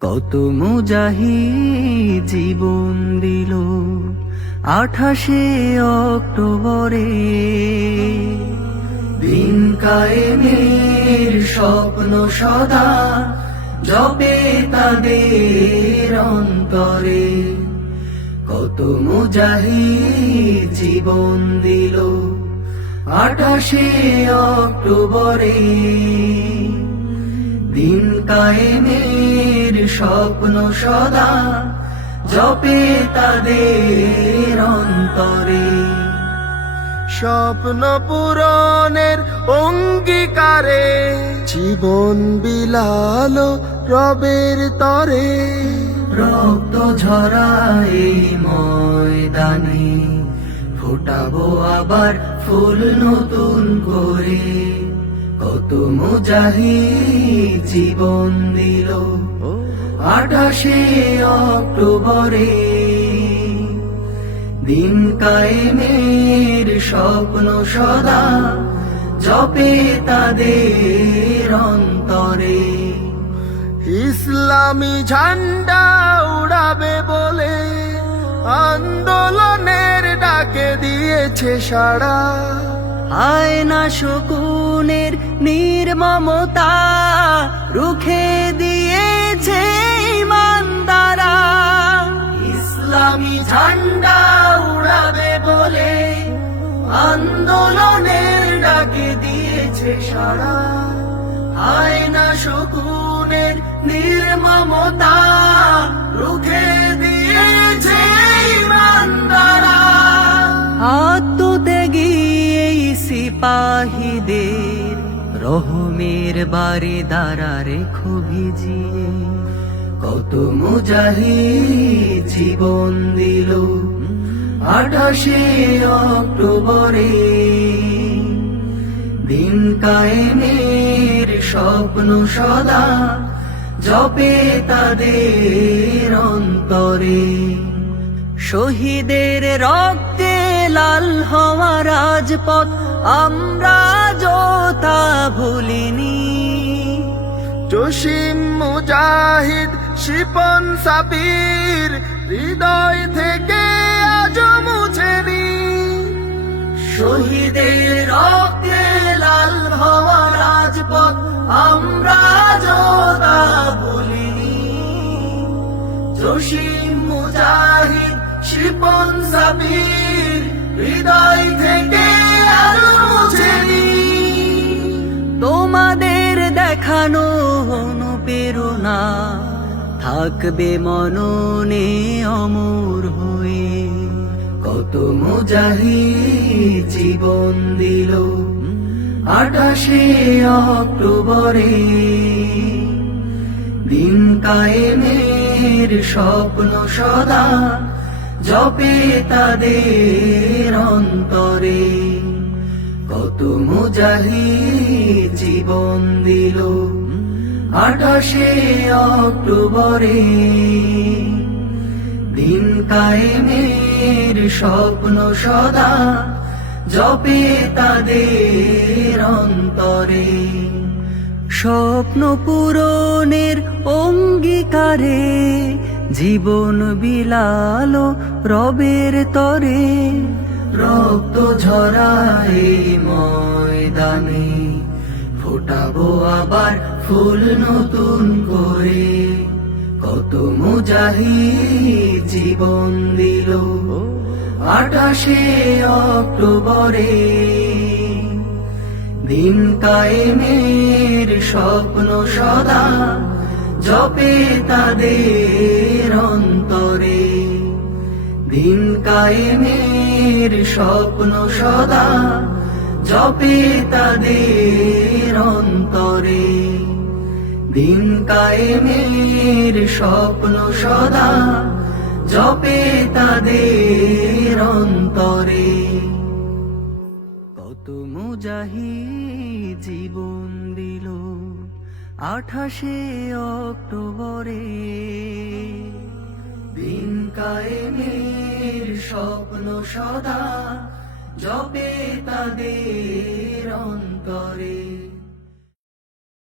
কত মুজাহিদ জীবন দিল 28শে অক্টোবরে, দিন কায়েমের স্বপ্ন সদা জপে তাদের অন্তরে। কত মুজাহিদ জীবন দিল 28শে অক্টোবরে, দিন কায়েমের স্বপ্ন সদা জপে তাদের অন্তরে। স্বপ্ন পূরণের অঙ্গীকারে জীবন বিলালো রবের তরে। রক্ত ঝরায় ময়দানে, ফোটাবো আবার ফুল নতুন করে। কত মুজাহিদ জীবন দিল 28শে অক্টোবরে, দিন কায়েমের স্বপ্ন সদা জপে তাদের অন্তরে। ইসলামী ঝান্ডা উড়াবে বলে আন্দোলনের ডাকে দিয়েছে সাড়া। আয়না শকুনের নির্মমতা রুখে দিয়েছে ইমানদারা। ইসলামী ঝান্ডা উড়াবে বলে আন্দোলনের ডাকে দিয়েছে সাড়া। আয়না শকুনের নির্মমতা রুখে দিয়েছে ইমানদারা। আত্মত্যাগী এই সিপাহীদের রহমের বারে দ্বারা রেখো ভিজিয়ে। কত মুজাহিদ জীবন দিল 28শে অক্টোবরে, দিন কায়েমের স্বপ্ন সদা জপে তাদের অন্তরে। শহীদের রক্তে লাল হওয়া রাজপথ আমরা যতা ভুলিনি। জসিম মুজাহিদ শিপন সাবির হৃদয় থেকে আজ মুছেনি। শহীদের রক্তে লাল হওয়া রাজপথ আমরা যতা ভুলিনি। জসিম মুজাহিদ শিপন সাবির হৃদয় থেকে আজ মুছেনি। তোমাদের দেখানো অনুপ্রেরণা থাকবে মননে অমর হয়ে। কত মুজাহিদ জীবন দিল 28শে অক্টোবরে, দিন কায়েমের স্বপ্ন সদা জপে তাদের অন্তরে। কত মুজাহিদ জীবন দিল 28শে অক্টোবরে, দিন কায়েমের স্বপ্ন সদা জপে তাদের অন্তরে। স্বপ্ন পূরণের অঙ্গীকারে জীবন বিলালো রবের তরে। রক্ত ঝরায় ময়দানে, ফোটাবো আবার ফুল নতুন করে। কত মুজাহিদ জীবন দিল 28শে অক্টোবরে, দিন কায়েমের স্বপ্ন সদা জপে তাদের অন্তরে। দিন কায়েমের স্বপ্ন সদা জপে তাদের অন্তরে। দিন কায়েমের স্বপ্ন সদা জপে তাদের অন্তরে। কত মুজাহিদ জীবন দিল 28শে অক্টোবরে, দিন কায়েমের স্বপ্ন সদা জপে তাদের অন্তরে।